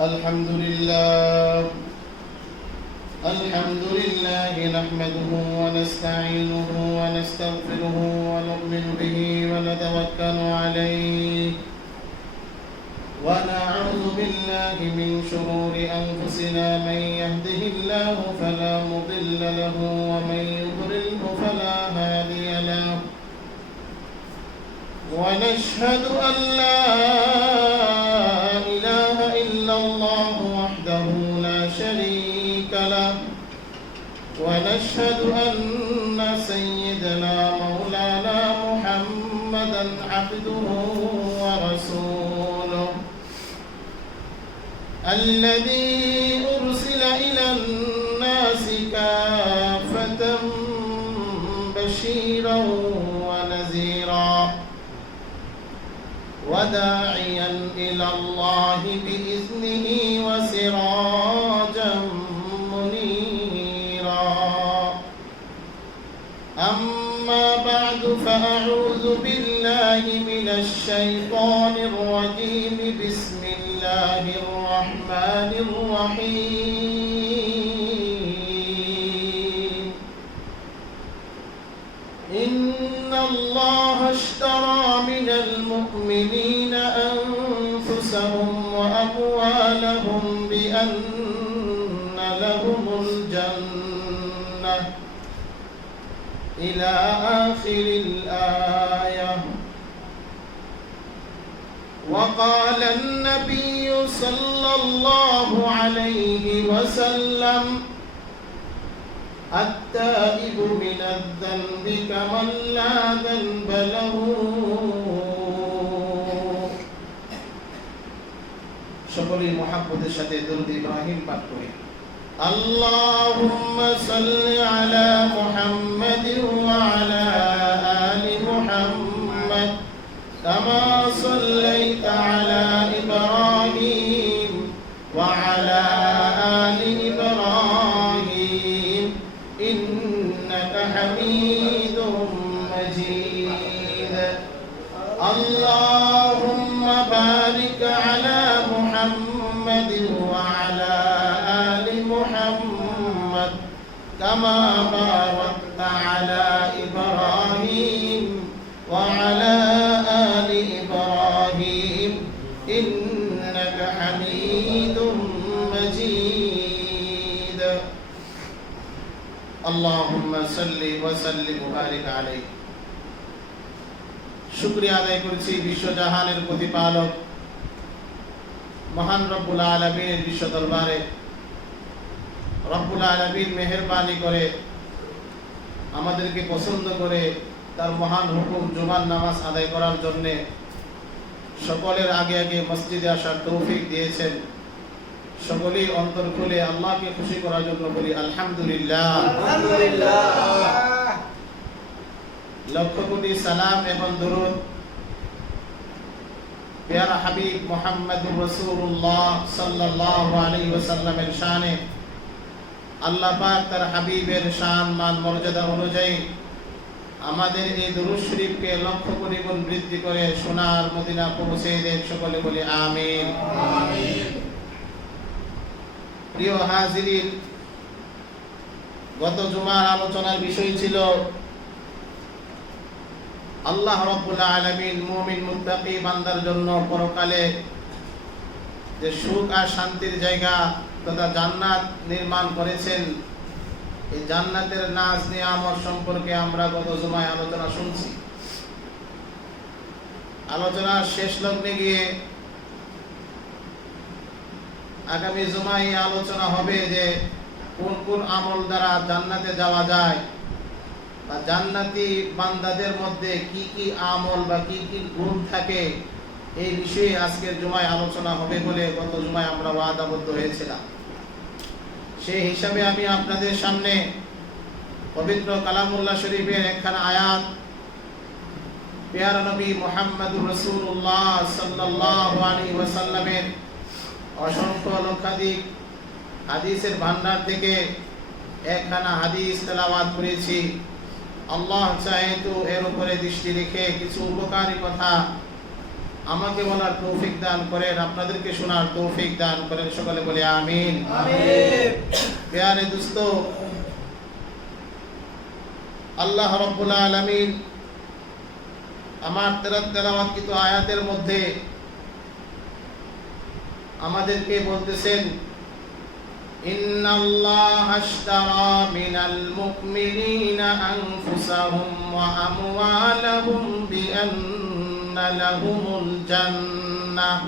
الحمد لله نحمده ونستعينه ونستغفره ونؤمن به ونتوكل عليه ونعوذ بالله من شرور أنفسنا من يهده الله فلا مضل له ومن يضلله فلا هادي له ونشهد أن لا إله إلا الله وحده لا شريك له ونشهد أن سيدنا مولانا محمدا عبده ورسوله الذي أرسل إلى الناس كافة بشيرا ونذيرا وداعيا إلى الله بإذنه وسراجا منيرا أما بعد فأعوذ بالله من الشيطان الرجيم بسم الله الرحمن الرحيم إن الله اشترى من المؤمنين أنفسهم وأموالهم بأن لهم الجنة إلى آخر الآية وقال النبي صلى الله عليه وسلم التائب من الذنب كمن لا ذنب له সকলেই মুহাব্বতের সাথে দরুদ ইব্রাহিম পাঠ করি اللهم صل على محمد وعلى آل محمد كما صليت على إبراهيم وعلى آل إبراهيم إنك حميد مجيد اللهم بارك على محمد وعلى آل محمد كما باركت على إبراهيم وعلى آل إبراهيم إنك حميد مجيد اللهم صل وسلم وبارك عليه শুকরিয়া আদায় করছি বিশ্বজাহানের প্রতিপালক মহান রব্বুল আলামিনের বিশ্ব দরবারে রব্বুল আলামিন মেহেরবানি করে আমাদেরকে পছন্দ করে তার মহান হুকুম জুমার নামাজ আদায় করার জন্য সকলের আগে আগে মসজিদে আসার তৌফিক দিয়েছেন সকলেই অন্তর খুলে আল্লাহকে খুশি করার জন্য বলি আলহামদুলিল্লাহ আলহামদুলিল্লাহ লক্ষ কোটি সালাম এবং দরুদ প্যারা হাবিব মুহাম্মদুর রাসূলুল্লাহ সাল্লাল্লাহু আলাইহি ওয়াসাল্লামের শানে আল্লাহ পাক তার হাবিবের শান মান মর্যাদা অনুযায়ী আমাদের এই দুরূদ শরীফকে লক্ষ কোটি গুণ বৃদ্ধি করে সোনার মদিনা পৌঁছে দেন সকলে বলি আমিন আমিন প্রিয় হাজিরিন গত জুমার আলোচনার বিষয় ছিল আল্লাহ রাব্বুল আলামিন মুমিন মুত্তাকি বান্দার জন্য পরকালে যে সুখ আর শান্তির জায়গা তথা জান্নাত নির্মাণ করেছেন এই জান্নাতের নাজ নিয়ামত সম্পর্কে আমরা গত জুমায় আলোচনা শুনছি আলোচনার শেষ লগ্নে গিয়ে আগামী জুমায় আলোচনা হবে যে কোন কোন আমল দ্বারা জান্নাতে যাওয়া যায় বা জান্নাতি বান্দাদের মধ্যে কি কি আমল বা কি কি গুণ থাকে এই বিষয়ে আজকের জুমায় আলোচনা হবে বলে গত জুমায় আমরা ওয়াদাবদ্ধ হয়েছিলাম সেই হিসাবে আমি আপনাদের সামনে পবিত্র কালামুল্লাহ শরীফের একখানা আয়াত প্যারা নবী মুহাম্মদুর রাসূলুল্লাহ সাল্লাল্লাহু আলাইহি ওয়াসাল্লামের অসংখ্য লক্ষাধিক হাদিসের ভান্ডার থেকে একখানা হাদিস তেলাওয়াত করেছি আল্লাহ চাইতো এর উপরে দৃষ্টি রেখে কিছু উপকারী কথা আমাকে বলার তৌফিক দান করেন, আপনাদেরকে শোনার তৌফিক দান করেন। সকলে বলে আমিন। আমিন। প্যারে দোস্ত, আল্লাহ রাব্বুল আলামিন আমার তেলাওয়াতকৃত আয়াতের মধ্যে আমাদেরকে বলতেছেন, ইন্নাল্লাহা আশতারা মিনাল মুমিনিনা আনফুসাহুম ওয়া আমওয়ালাহুম বিআন্না লাহুমুল জান্নাহ।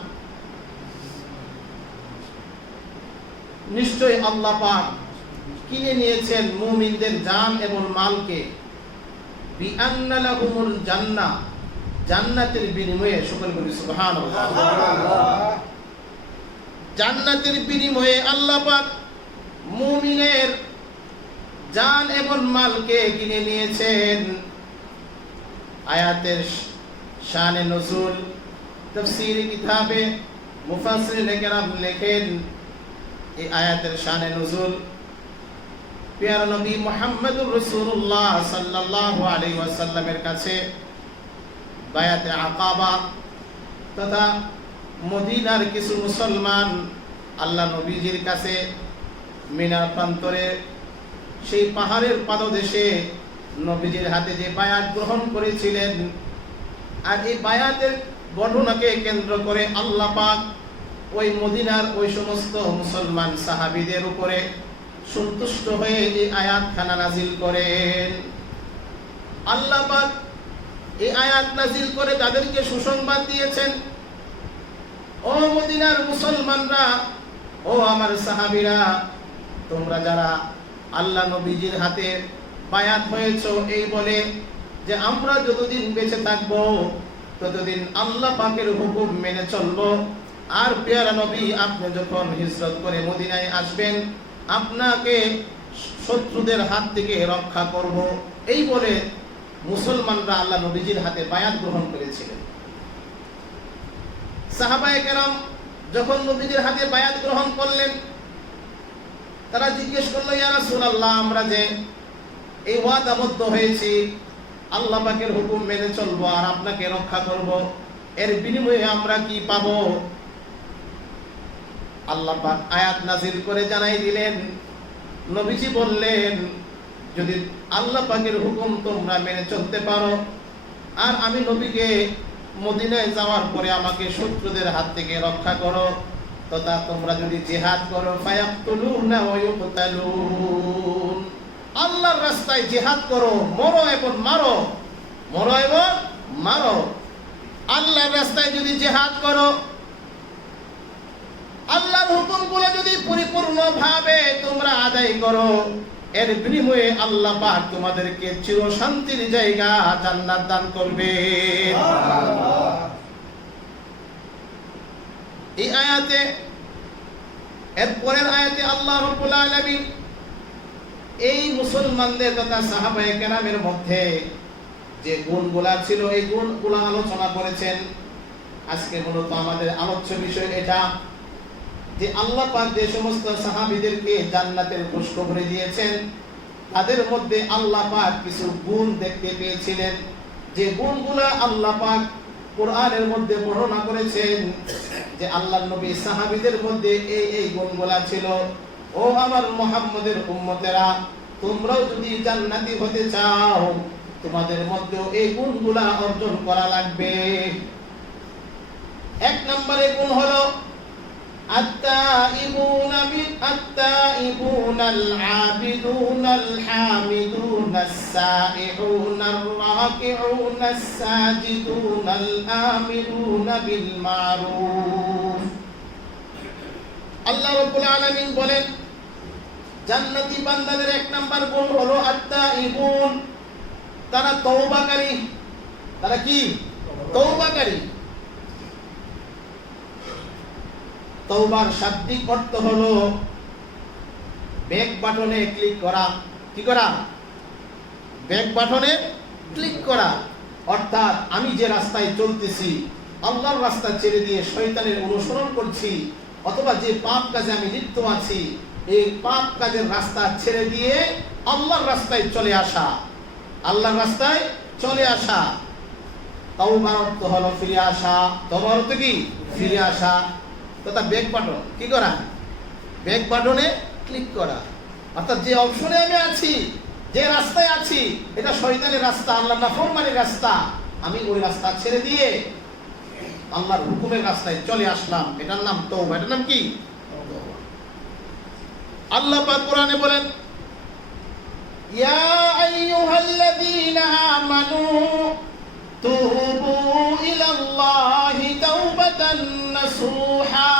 নিশ্চয় আল্লাহ পাক কিনে নিয়েছেন মুমিনদের জান এবং মালকে, বিআন্না লাহুমুল জান্নাহ, জান্নাতের বিনিময়ে। সকল বলি সুবহানাল্লাহ। জান্নাতের বিনিময়ে আল্লাহ পাক মুমিনের জান এবং মালকে কিনে নিয়েছেন। আয়াতের শানে নজুল তাফসীরি কিতাবে মুফাসসিরিনে কেরাম লেখেন, এই আয়াতের শানে নজুল প্রিয় নবী মুহাম্মদুর রাসূলুল্লাহ সাল্লাল্লাহু আলাইহি ওয়াসাল্লামের কাছে বায়াতে আকাবা তথা মদিনার কিছু মুসলমান আল্লাহ নবীজির কাছে মিনার প্রান্তরে সেই পাহাড়ের পাদদেশে নবীজির হাতে যে বায়াত গ্রহণ করেছিলেন, আর এই বায়াতের ঘটনাকে কেন্দ্র করে আল্লাহ পাক ওই মদিনার ওই সমস্ত মুসলমান সাহাবীদের উপরে সন্তুষ্ট হয়ে এই আয়াতখানা নাজিল করেন। আল্লাহ পাক এই আয়াত নাজিল করে তাদেরকে সুসংবাদ দিয়েছেন, ও মদিনার মুসলমানরা, ও আমার সাহাবীরা, তোমরা যারা আল্লাহ নবীজির হাতে বায়াত হয়েছো এই বলে যে আমরা যতদিন বেঁচে থাকবো ততদিন আল্লাহ পাকের হুকুম মেনে চলবো, আর প্যারা নবী আপনি যখন হিজরত করে মদিনায় আসবেন আপনাকে শত্রুদের হাত থেকে রক্ষা করব, এই বলে মুসলমানরা আল্লাহ নবীজির হাতে বায়াত গ্রহণ করেছিলেন। সাহাবায়ে কেরাম যখন নবীজির হাতে বায়াত গ্রহণ করলেন, তারা জিজ্ঞেস করলো, ইয়া রাসূলুল্লাহ, আমরা যে এই ওয়াদাবদ্ধ হয়েছি আল্লাহ পাকের হুকুম মেনে চলবো আর আপনাকে রক্ষা করব, এর বিনিময়ে আমরা কি পাবো? আল্লাহ পাক আয়াত নাজিল করে জানাই দিলেন। নবীজি বললেন, যদি আল্লাহ পাকের হুকুম তোমরা মেনে চলতে পারো আর আমি নবীকে মদিনায় যাওয়ার পরে আমাকে শত্রুদের হাত থেকে রক্ষা করো, তথা তোমরা যদি জিহাদ করো, ফায়াকতুলুনা ওয়া ইউকতালুন, আল্লাহর রাস্তায় জিহাদ করো, মরো এবং মারো, মরো এবং মারো। আল্লাহর রাস্তায় যদি জিহাদ করো, আল্লাহর হুকুমগুলো যদি পরিপূর্ণভাবে তোমরা আদায় করো, এর বিনিময়ে আল্লাহ পাক তোমাদেরকে চির শান্তির জায়গা জান্নাত দান করবে। এই আয়াতে, এর পরের আয়াতে আল্লাহ রাব্বুল আলামিন এই মুসলমানদের তথা সাহাবায়ে কেরামের মধ্যে যে গুণগুলা ছিল এই গুণগুলো আলোচনা করেছেন। আজকে মূলত আমাদের আলোচ্য বিষয় এটা যে আল্লাহ পাক যে সমস্ত সাহাবীদেরকে জান্নাতের খুশখবরি দিয়েছেন তাদের মধ্যে আল্লাহ পাক কিছু গুণ দেখতে পেয়েছিলেন, যে গুণগুলো আল্লাহ পাক কোরআনের মধ্যে বর্ণনা করেছেন যে আল্লাহর নবী সাহাবীদের মধ্যে এই গুণগুলা ছিল। ও আমার মুহাম্মদের উম্মতেরা, তোমরাও যদি জান্নাতি হতে চাও তোমাদের মধ্যে এই গুণগুলা অর্জন করা লাগবে। এক নম্বরে গুণ হলো التائبون العابدون الحامدون السائحون الراكعون الساجدون الآمرون بالمعروف। আল্লাহ রাব্বুল আলামিন বলেন, জান্নাতি বান্দাদের এক নাম্বার গুণ হলো আত-তাইবুন, তারা তওবাকারী। তারা কি? তওবাকারী। তওবার শাব্দিক অর্থ হলো ব্যাক বাটনে ক্লিক করা। কি করা? ব্যাক বাটনে ক্লিক করা। অর্থাৎ আমি যে রাস্তায় চলতেছি, আল্লাহর রাস্তা ছেড়ে দিয়ে শয়তানের অনুসরণ করছি, অথবা যে পাপ কাজে আমি লিপ্ত আছি এই পাপ কাজের রাস্তা ছেড়ে দিয়ে আল্লাহর রাস্তায় চলে আসা, আল্লাহর রাস্তায় চলে আসা। তাওবার অর্থ হলো ফিরে আসা। তওবার অর্থ কি? ফিরে আসা। তথা ব্যাক বাটন কি করা? ব্যাক বাটনে ক্লিক করা। অর্থাৎ যে অপশনে আমি আছি, যে রাস্তায় আছি, এটা শয়তানের রাস্তা, আল্লাহর নাফরমানির রাস্তা, আমি ওই রাস্তা ছেড়ে দিয়ে আল্লাহর হুকুমের রাস্তায় চলে আসলাম। এটার নাম তওবা। এটার নাম কি? আল্লাহ পাক কোরআনে বলেন, ইয়া আইয়ুহাল্লাযীনা আমানু তুবু ইলাল্লাহি তাওবাতান নাসুহা।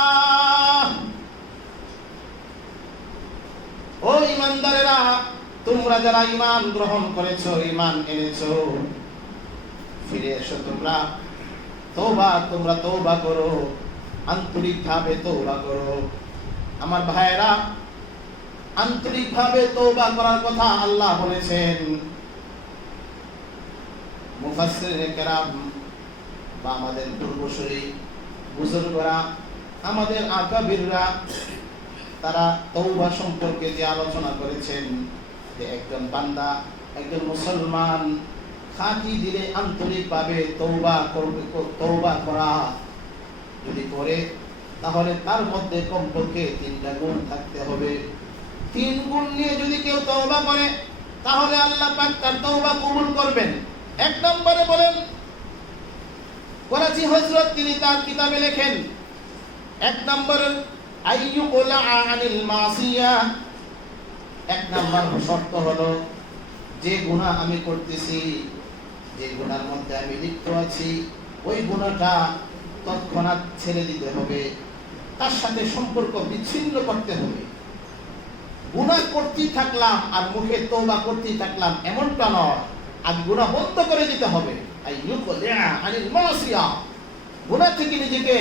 ও ঈমানদারেরা, তোমরা যারা ঈমান গ্রহণ করেছো, ঈমান এনেছো, ফিরে এসো, তোমরা তওবা করো, আন্তরিকভাবে তওবা করো। আমার ভাইয়েরা, আন্তরিকভাবে তওবা করার কথা আল্লাহ বলেছেন। মুফাসসিরে কেরাম বা আমাদের পূর্বসূরি বুজুর্গরা, আমাদের আকাবিররা, তারা তওবা সম্পর্কে যে আলোচনা করেছেন, যে একজন বান্দা, একজন মুসলমান খাঁটি দিলে আন্তরিকভাবে তওবা করা যদি করে, তাহলে তার মধ্যে কমপক্ষে 3টা গুণ থাকতে হবে। 3 গুণ নিয়ে যদি কেউ তওবা করে, তাহলে আল্লাহ পাক তার তওবা কবুল করবেন। 1 নম্বরে বলেন, করাচি হযরত তিনি তার কিতাবে লেখেন, 1 নম্বর আইয়ুকুলা আনিল মাসিয়া। 1 নম্বর শর্ত হলো, যে গুনাহ আমি করতেছি, যে গুনার মধ্যে আমি লিপ্ত আছি, ওই গুনাহটা তৎক্ষণাৎ ছেড়ে দিতে হবে, তার সাথে সম্পর্ক বিচ্ছিন্ন করতে হবে। গুনাহ করতেই থাকলাম আর মুখে তওবা করতেই থাকলাম এমনটা নয়, আর গুনাহ বন্ধ করে দিতে হবে। আইয়ুকুলা আনিল মাসিয়া, গুনাহ থেকে নিজেকে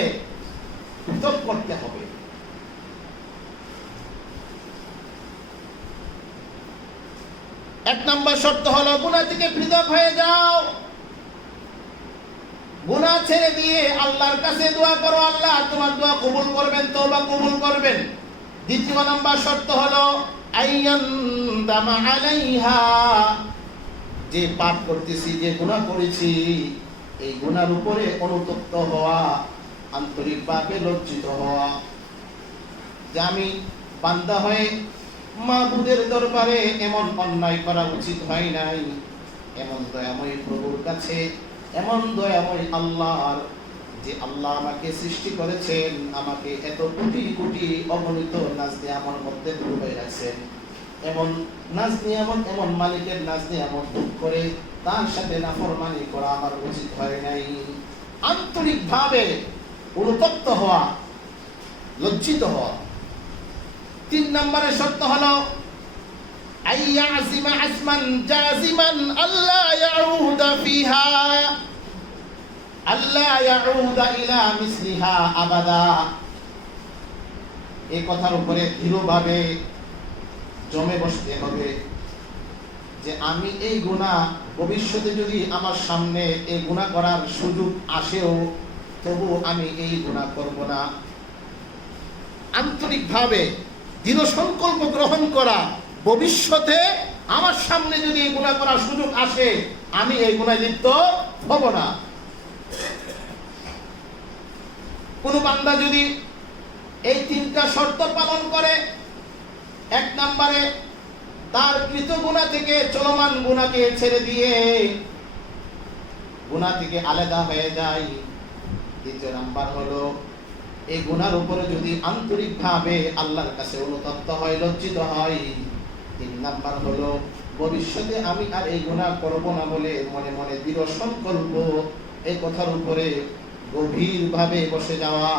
পৃথক করতে হবে। 1 নম্বর শর্ত হলো, গুনাহ থেকে পৃথক হয়ে যাও, গুনাহ ছেড়ে দিয়ে আল্লাহর কাছে দোয়া করো, আল্লাহ তোমার দোয়া কবুল করবেন, তওবা কবুল করবেন। 2 নম্বর শর্ত হলো, আইয়ানদামা আলাইহা, যে পাপ করতেছি, যে গুনাহ করেছি, এই গুনার উপরে অনুতপ্ত হওয়া, আন্তরিকভাবে লজ্জিত হওয়া, যে আমি বান্দা হয়ে মাবুদের দরবারে এমন অন্যায় করা উচিত হয় নাই, এমন দয়াময় প্রভুর কাছে, এমন দয়াময় আল্লাহর, যে আল্লাহ আমাকে সৃষ্টি করেছেন, আমাকে এত কোটি কোটি অগণিত নাজ নিয়ামতের মধ্যে ডুবাই রাখছেন, এমন নাজ নিয়ামত, এমন মালিকের নাজ নিয়ামত ভোগ করে তার সাথে নাফরমানি করা আমার উচিত হয় নাই। আন্তরিকভাবে অনুতপ্ত হওয়া, লজ্জিত হওয়া। 3 নম্বরের শর্ত হলো, আইয়াজিমা আসমান জাজিমান আল্লাহ ইয়াউদা ফিহা, আল্লাহ ইয়াউদা ইলা মিসলিহা আবাদা। এই কথার উপরে দৃঢ়ভাবে জমে বসতে হবে, যে আমি এই গুনাহ ভবিষ্যতে যদি আমার সামনে এই গুনাহ করার সুযোগ আসেও, তবু আমি এই গুনাহ করব না। আন্তরিকভাবে দৃঢ় সংকল্প গ্রহণ করা, ভবিষ্যতে আমার সামনে যদি এই গুনাহ করার সুযোগ আসে, আমি এই গুনাহে লিপ্ত হব না। কোন বান্দা যদি এই 3টা শর্ত পালন করে, 1 নম্বরে তার কৃত গুনাহ থেকে চলমান গুনাহকে ছেড়ে দিয়ে গুনাহ থেকে আলাদা হয়ে যায়। 2 নাম্বার হলো, এই গুনার উপরে যদি আন্তরিকভাবে আল্লাহর কাছে অনুতপ্ত হয়, লজ্জিত হয়। 3 নাম্বার হলো, ভবিষ্যতে আমি আর এই গুনাহ করব না বলে মনে মনে দৃঢ় সংকল্প, এই কথার উপরে গভীরভাবে বসে যাওয়া।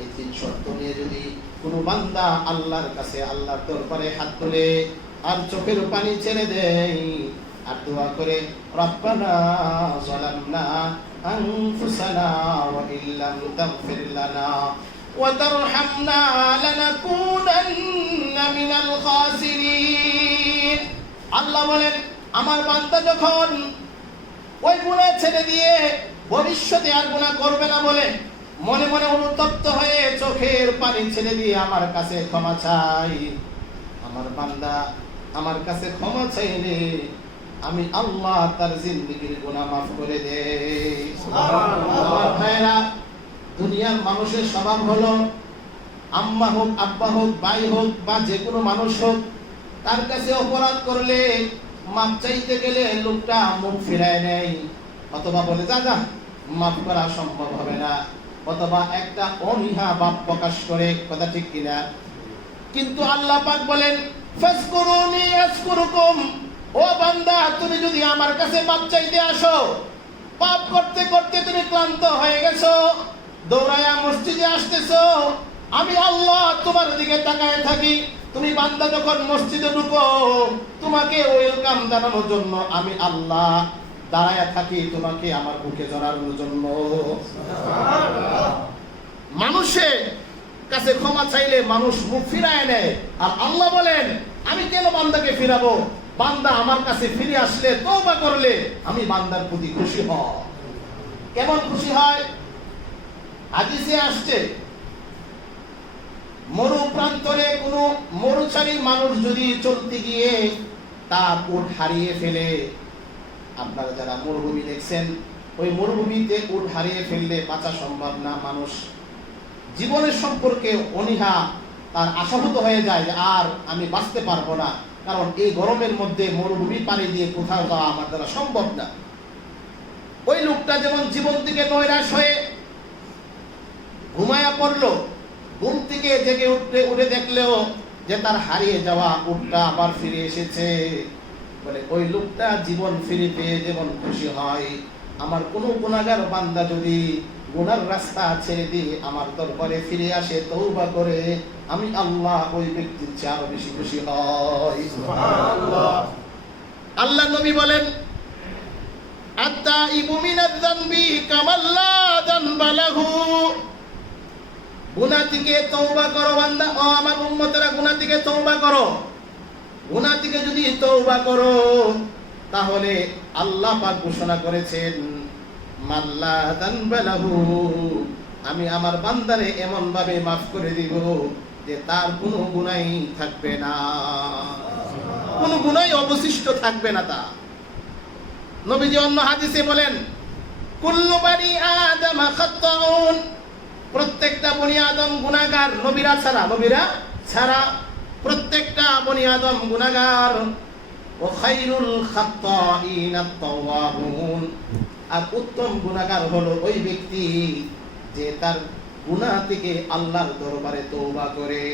এই 3 শর্ত নিয়ে যদি কোনো বান্দা আল্লাহর কাছে, আল্লাহর দরবারে হাত তুলে আর চোখের পানি ছেড়ে দেয় আর দোয়া করে, রব্বানা যালামনা আনফুসানা ওয়া ইল্লাম তাগফির লানা ওয়া তারহামনা লানাকুনান্না মিনাল খাসিরিন। আল্লাহ বলেন, আমার বান্দা যখন ওই গুনাহ ছেড়ে দিয়ে ভবিষ্যতে আর গুনাহ করবে না বলে মনে মনে অনুতপ্ত হয়ে চোখের পানি ছেড়ে দিয়ে আমার কাছে ক্ষমা চাই, আমার বান্দা আমার কাছে ক্ষমা চাইলে আমি আল্লাহ তার জিন্দেগির গুনাহ মাফ করে দেই। আমার ভাইরা, দুনিয়ার মানুষের স্বভাব হলো আম্মা হোক, আব্বা হোক, ভাই হোক বা যে কোনো মানুষ হোক, তার কাছে অপরাধ করলে মাপ চাইতে গেলে লোকটা মুখ ফিরায় নেয়, অথবা বলে যা যা মাফ করা সম্ভব হবে না, অথবা একটা অনীহা ভাব প্রকাশ করে। কথা ঠিক কিনা? কিন্তু আল্লাহ পাক বলেন ফাজকুরুনি আযকুরুকুম, ও বান্দা তুমি যদি আমার কাছে মাপ চাইতে আসো, পাপ করতে করতে তুমি ক্লান্ত হয়ে গেছো, দৌড়ায়া মসজিদে আসতেছো, আমি আল্লাহ তোমার দিকে তাকায় থাকি। তুমি বান্দা যখন মসজিদে ঢুকো, তোমাকে ওয়েলকাম জানানোর জন্য আমি আল্লাহ দাঁড়ায় থাকি, তোমাকে আমার বুকে জড়ানোর জন্য। মানুষের কাছে ক্ষমা চাইলে মানুষ মুখ ফিরায় নেয়, আর আল্লাহ বলেন আমি কেন বান্দাকে ফিরাবো? বান্দা আমার কাছে ফিরে আসলে, তওবা করলে আমি বান্দার প্রতি খুশি হই। কেমন খুশি হয়? হাদিসে আসছে, মরু প্রান্তরে কোনো মরুচারী মানুষ যদি চলতে গিয়ে তার উট হারিয়ে ফেলে, আপনারা যারা মরুভূমি দেখছেন, ওই মরুভূমিতে উট হারিয়ে ফেললে বাঁচা সম্ভব না। মানুষ জীবনের সম্পর্কে অনীহা তার আশাহত হয়ে যায় যে আর আমি বাঁচতে পারবো না, কারণ এই গরমের মধ্যে মরুভূমি পাড়ি দিয়ে কোথাও যাওয়া আমার দ্বারা সম্ভব না। ওই লোকটা যেমন জীবন থেকে নৈরাশ হয়ে ঘুমায়া পড়লো, ঘুম থেকে জেগে উঠে দেখলেও যে তার হারিয়ে যাওয়া উটটা আবার ফিরে এসেছে, বলে ওই লোকটা জীবন ফিরে পেয়ে যেমন খুশি হয়, আমার কোনো গুনাহগার বান্দা যদি গুনার রাস্তা ছেড়ে দিয়ে আমার দরবারে ফিরে আসে, তওবা করে, আমি আল্লাহ ওই ব্যক্তির চেয়ে আরো বেশি খুশি হই। সুবহানাল্লাহ। আল্লাহ নবী বলেন আত-তাইবু মিনাজ যানবি কামাল্লা যানবা লাহু, গুনাহ থেকে তওবা করো বান্দা, ও আমার উম্মতেরা, গুনাহ থেকে তওবা করো। গুনাহ থেকে যদি তওবা করো, তাহলে আল্লাহ পাক ঘোষণা করেছেন মাল্লা যানবা লাহু, আমি আমার বান্দারে এমন ভাবে মাফ করে দিব যে তার কোনো গুনাহই থাকবে না, কোনো গুনাহই অবশিষ্ট থাকবে না। তা নবীজি অন্য হাদিসে বলেন কুল্লু বানি আদম খাত্তাউন, প্রত্যেকটা বনি আদম গুনাহগার, নবীরা ছাড়া প্রত্যেকটা বনি আদম গুনাহগার। ও খায়রুল খাত্তাইন আত-তাওয়াবুন, আর উত্তম গুনাহগার হলো ওই ব্যক্তি যে তার গুনাহ থেকে আল্লাহর দরবারে তওবা করে।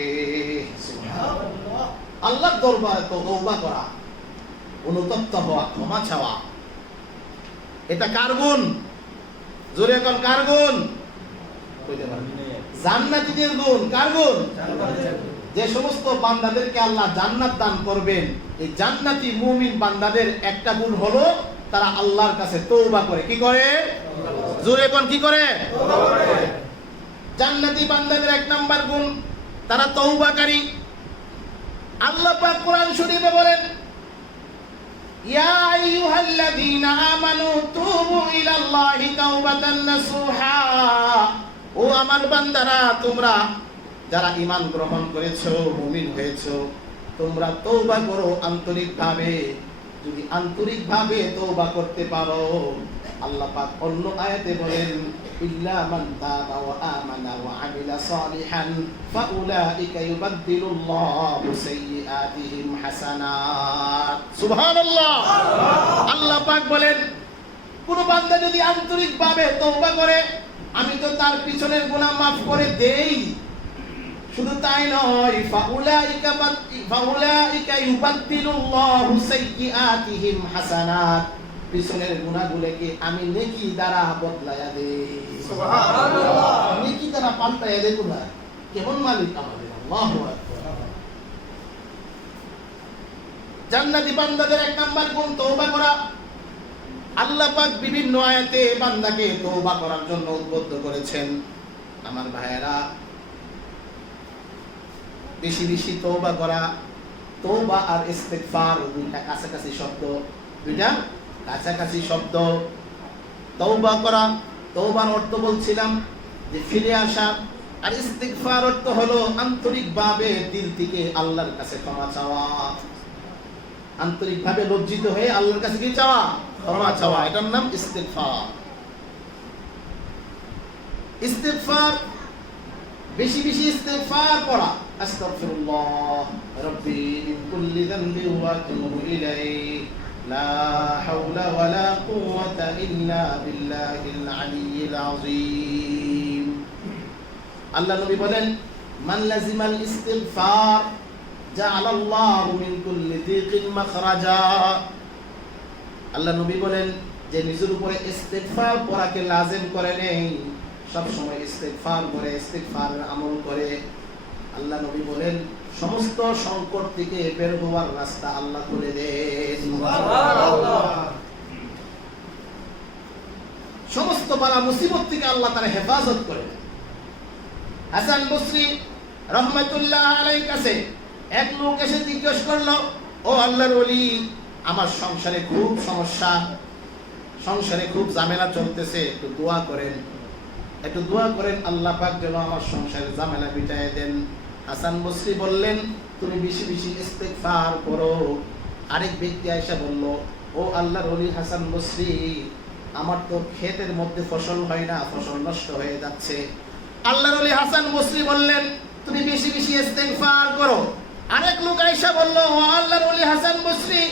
সুবহানাল্লাহ। আল্লাহর দরবারে তওবা করা, অনুতপ্ত হওয়া, ক্ষমা চাওয়া, এটা কার গুণ? জোরে এখন কার গুণ? জান্নাতীদের গুণ। কার গুণ? যে সমস্ত বান্দাদেরকে আল্লাহ জান্নাত দান করবেন, এই জান্নাতি মুমিন বান্দাদের একটা গুণ হলো তারা আল্লাহর কাছে তওবা করে। কি করে? জোরে এখন কি করে? জান্নাতি বান্দাদের এক নাম্বার গুণ, তারা তওবাকারী। আল্লাহ পাক কোরআন শরীফে বলেন ইয়া আইয়ুহাল্লাযীনা আমানু তুবু ইলাল্লাহি তাওবাতান নাসুহা, ও আমার বান্দারা, তোমরা যারা ঈমান গ্রহণ করেছো, মুমিন হয়েছো, তোমরা তওবা করো আন্তরিকভাবে। যদি আন্তরিকভাবে তওবা করতে পারো, আল্লাহ পাক অন্য আয়াতে বলেন ইল্লা মান তাবা ওয়া আমানা ওয়া আমিলা সালিহান ফাউলাইকা ইউবাদদিলুল্লাহু সাইয়্যাতিহিম হাসানাত। সুবহানাল্লাহ। আল্লাহ পাক বলেন কোন বান্দা যদি আন্তরিকভাবে তওবা করে, আমি তো তার পিছনের গুনাহ মাফ করে দেই। শুধু তাই নয়, ফাউলাইকা ইউবাদদিলুল্লাহু সাইয়্যাতিহিম হাসানাত, পিছনের গুনাহগুলোকে আমি নেকি দ্বারা বদলায়া দেই। সুবহানাল্লাহ। নেকি দ্বারা পাল্টায়া দেই। গুনাহ কেমন মালিক আমাদের! আল্লাহু আকবার। জান্নাতি বান্দাদের এক নাম্বার গুণ তওবা করা। আল্লাহ পাক বিভিন্ন আয়াতে বান্দাকে তওবা করার জন্য উদ্বুদ্ধ করেছেন। আমার ভাইয়েরা, বেশি বেশি তওবা করা। তওবা আর ইস্তিগফার দুইটা কাছাকাছি শব্দ, তওবা করা, তওবার অর্থ বলছিলাম যে ফিরে আসা, আর ইস্তিগফার অর্থ হলো আন্তরিকভাবে দিল থেকে আল্লাহর কাছে ক্ষমা চাওয়া। আন্তরিকভাবে লজ্জিত হয়ে আল্লাহর কাছে কি চাওয়া? ক্ষমা চাওয়া। এটার নাম ইস্তিগফার। ইস্তিগফার, বেশি বেশি ইস্তিগফার পড়া। আস্তাগফিরুল্লাহ রাব্বি মিন কুল্লি যানবি ওয়া আতুবু ইলাইহি লা হাওলা ওয়ালা কুওয়াতা ইল্লা বিল্লাহিল আলিয়্যিল আযীম। আল্লাহ নবী বলেন, মান লাজিমাল ইস্তিগফার জাআলাল্লাহু মিন কুল্লি দিকিন মাখরাজা। আল্লাহ নবী বলেন, যে নিজের উপরে ইস্তিগফার পড়াকে লাজিম করে নেই, সব সময় ইস্তিগফার করে, ইস্তিগফারের আমল করে, আল্লাহ নবী বলেন সমস্ত সংকট থেকে বের হওয়ার রাস্তা আল্লাহ খুলে দেন। সুবহানাল্লাহ। সমস্ত বালা মুসিবত থেকে আল্লাহ তার হেফাজত করে। হাসান বসরি রহমাতুল্লাহ আলাইহির কাছে এক লোক এসে জিজ্ঞেস করলো, ও আল্লাহর ওলি, আমার সংসারে খুব সমস্যা, সংসারে খুব ঝামেলা চলতেছে, একটু দোয়া করেন, একটু দোয়া করেন আল্লাহ পাক যেন আমার সংসারের ঝামেলা মিটায় দেন। হাসান বসরি বললেন, তুমি বেশি বেশি ইস্তিগফার করো। আরেক ব্যক্তি আয়েশা বলল, ও আল্লাহর ওলি হাসান বসরি, আমার তো ক্ষেতের মধ্যে ফসল হয় না, ফসল নষ্ট হয়ে যাচ্ছে। আল্লাহর ওলি হাসান বসরি বললেন, তুমি বেশি বেশি ইস্তিগফার করো। আরেক লোক আয়েশা বলল, ও আল্লাহর ওলি হাসান বসরি,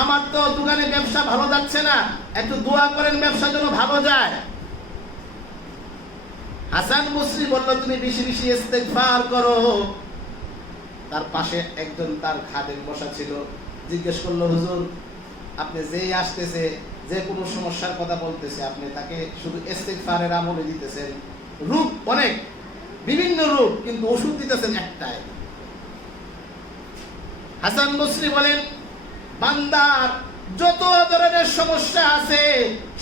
আমার তো দোকানে ব্যবসা ভালো যাচ্ছে না, একটু দোয়া করেন ব্যবসা যেন ভালো যায়। হাসান বসরি বলল, তুমি বেশি বেশি ইস্তিগফার করো। তার পাশে একজন তার খাদেম বসা ছিল, জিজ্ঞেস করলো, হুজুর, আপনি যেই আসতেছে, যে কোনো সমস্যার কথা বলতেছে, আপনি তাকে শুধু ইস্তিগফারের আমলে দিতেছেন, রূপ অনেক, বিভিন্ন রূপ, কিন্তু ওষুধ দিতেছেন একটাই। হাসান বসরি বলেন, বান্দার যত ধরনের সমস্যা আছে,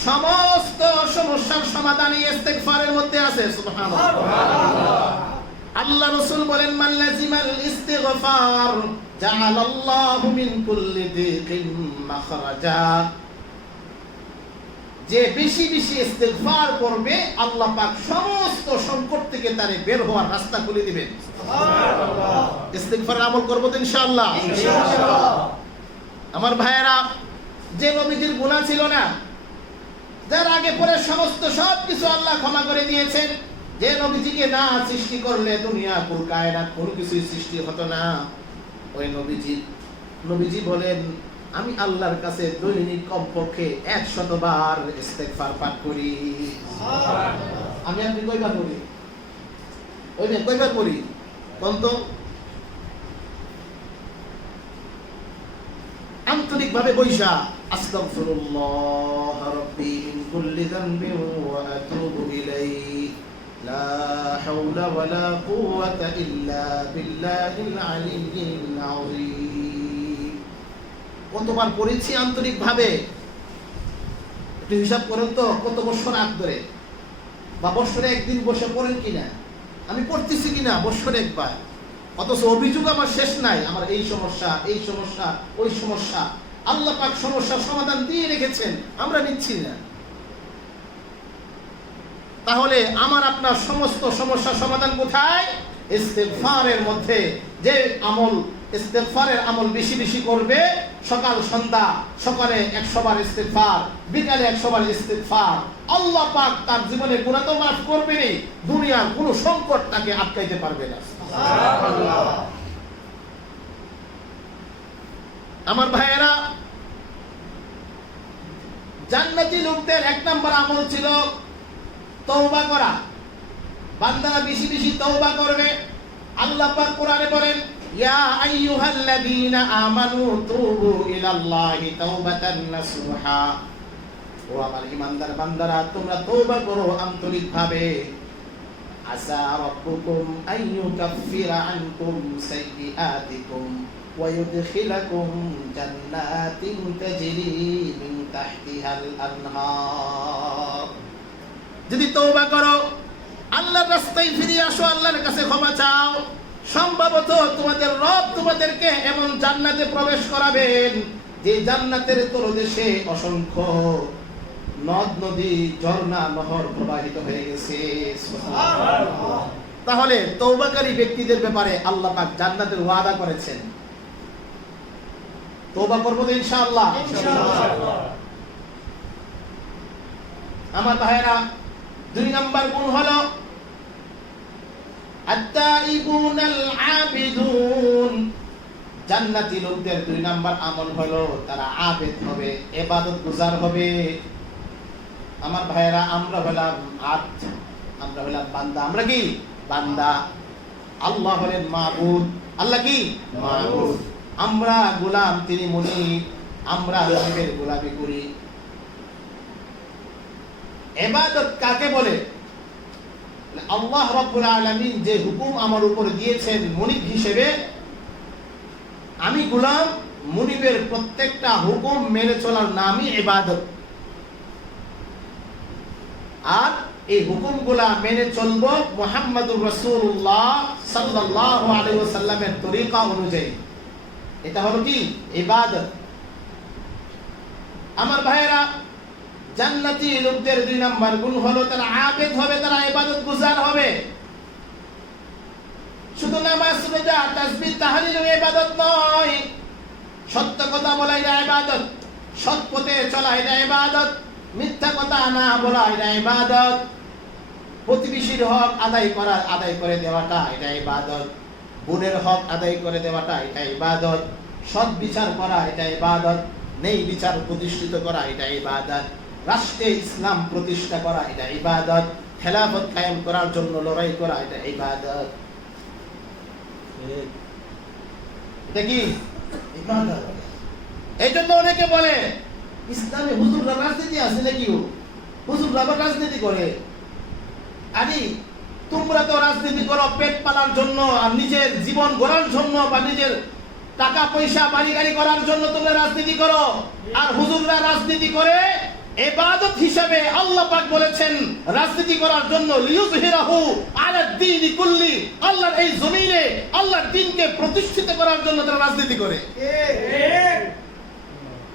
সমস্ত সমস্যার সমাধান ইস্তিগফারের মধ্যে আছে। সুবহানাল্লাহ। আল্লাহ রাসূল বলেন, মান লাজিমাল ইস্তিগফার জাআলাল্লাহু মিন কুল্লি দিকিন মাখরাজা। যে বেশি বেশি ইস্তিগফার করবে, আল্লাহ পাক সমস্ত সংকট থেকে তারে বের হওয়ার রাস্তা খুলে দিবেন। সুবহানাল্লাহ। ইস্তিগফারের আমল করব তো ইনশাআল্লাহ। ইনশাআল্লাহ। আমার ভাইয়েরা, যে নবীজির গুনাহ ছিল না, যার আগে পরে সমস্ত সবকিছু আল্লাহ ক্ষমা করে দিয়েছেন, যে নবীজিকে না সৃষ্টি করলে দুনিয়া কুল কায়নাত কোনো কিছুই সৃষ্টি হতো না, ওই নবীজি বলেন, আমি আল্লাহর কাছে দৈনিক কমপক্ষে 100 বার ইস্তিগফার পাঠ করি। আমি আপনি কয়বার করি? ওই যে কয়বার করি কোন তো? আন্তরিকভাবে বৈশা আস্তাগফিরুল্লাহ রাব্বি মিন কুল্লি যানবি ওয়া আতুবু ইলাইহি লা হাওলা ওয়ালা কুওয়াতা ইল্লা বিল্লাহিল আলিয়্যিল আযীম। কতবার পড়েছি আন্তরিকভাবে? একটু হিসাব করেন তো, কত বছর আগ ধরে, বা বছরে একদিন বসে পড়েন কিনা, আমি পড়তেছি কিনা বছরে একবার। অথচ অভিযোগ আমার শেষ নাই, আমার এই সমস্যা, এই সমস্যা, ওই সমস্যা। আল্লাহ পাক সমস্যার সমাধান দিয়ে রেখেছেন, আমরা নিচ্ছি না। তাহলে আমার আপনার সমস্ত সমস্যার সমাধান কোথায়? ইস্তিগফারের মধ্যে। যে আমল, ইস্তিগফারের আমল বেশি বেশি করবে, সকাল সন্ধ্যা, সকালে 100 বার ইস্তিগফার, বিকালে 100 বার ইস্তিগফার, আল্লাহ পাক তার জীবনে গুনাহ তো মাফ করবেনই, দুনিয়ার কোনো সংকট তাকে আটকাইতে পারবে না। সুবহানাল্লাহ। আমার ভাইয়েরা, জান্নাতি লোকদের 1 নম্বর আমল ছিল তওবা করা। বান্দারা বেশি বেশি তওবা করবে। আল্লাহ পাক কোরআনে বলেন, ইয়া আইয়ুহাল্লাযীনা আমানু তুবু ইলাল্লাহি তাওবাতান নাসুহা। ও আমার ঈমানদার বান্দারা, তোমরা তওবা করো আন্তরিকভাবে। আসা রাব্বুকুম আইয়ুকাফিরা আনকুম সাইয়্যাতিকুম ওয়া ইউদখিলাকুম জান্নাতিন তাজরি মিন তাহতিহাল আনহার। যদি তওবা করো, আল্লাহর রাস্তায় ফিরে আসো, আল্লাহর কাছে ক্ষমা চাও, সম্ভবত তোমাদের রব তোমাদেরকে এমন জান্নাতে প্রবেশ করাবেন যে জান্নাতের তলদেশে অসংখ্য নদ নদী, ঝর্ণা, নহর প্রবাহিত হয়ে গেছে। সুবহানাল্লাহ। তাহলে তওবাকারী ব্যক্তিদের ব্যাপারে আল্লাহ পাক জান্নাতের ওয়াদা করেছেন। তওবা করব তো ইনশাআল্লাহ। আমার ভাইরা, 2 নাম্বার গুণ হলো আত-তাইবুনাল আবিদুন। জান্নাতি লোকদের 2 নাম্বার আমল হলো তারা আবেদ হবে, ইবাদত গুজার হবে। আমার ভাইরা, আমরা হলাম আব্দ, আমরা হলাম বান্দা। আমরা কি বান্দা, আল্লাহ হলেন মাবুদ। আল্লাহ কি মাবুদ, আমরা গোলাম, তিনি মুনিব। আমরা রবের গোলামি করি। ইবাদত কাকে বলে? আল্লাহ রাব্বুল আলামিন যে হুকুম আমার উপর দিয়েছেন মুনিব হিসেবে, আমি গোলাম, মুনিবের প্রত্যেকটা হুকুম মেনে চলার নামই ইবাদত। আর এই হুকুমগুলা মেনে চলবো মুহাম্মদুর রাসূলুল্লাহ সাল্লাল্লাহু আলাইহি ওয়াসাল্লামের তরিকা অনুযায়ী। এটা হলো কি ইবাদত। আমার ভাইরা, জান্নাতি লোকদের 2 নাম্বার গুণ হলো তারা আবেদ হবে, তারা ইবাদত গুজার হবে। শুধু নামাজ, রোজা, তাসবিহ, তাহলিল ইবাদত নয়। সত্য কথা বলা এটা ইবাদত, সৎ পথে চলা এটা ইবাদত, মিথ্যা কথা না বলা এটা ইবাদত, প্রতিবেশীর হক আদায় করে দেওয়াটা এটা ইবাদত, বোনের হক আদায় করে দেওয়াটা এটা ইবাদত, সৎ বিচার করা এটা ইবাদত, নেই বিচার প্রতিষ্ঠিত করা এটা ইবাদত, রাষ্ট্রে ইসলাম প্রতিষ্ঠা করা এটা ইবাদত, খেলাফত কায়েম করার জন্য লড়াই করা এটা ইবাদত। এটা কি ইবাদত? এই জন্য অনেকে বলে ইসলামে হুজুররা রাজনীতি আছে নাকি? হুজুররা আবার রাজনীতি করে। আরে তোমরা তো রাজনীতি করো পেট পালার জন্য, আর নিজের জীবন গড়ার জন্য, বা নিজের টাকা পয়সা বাড়ি গাড়ি করার জন্য তোমরা রাজনীতি করো। আর হুজুররা রাজনীতি করে ইবাদত হিসাবে। আল্লাহ পাক বলেছেন রাজনীতি করার জন্য লিইয়ুযহিরাহু আলা দ্বীনি কুল্লি, আল্লাহর এই জমিনে আল্লাহর দ্বীনকে প্রতিষ্ঠিত করার জন্য তারা রাজনীতি করে।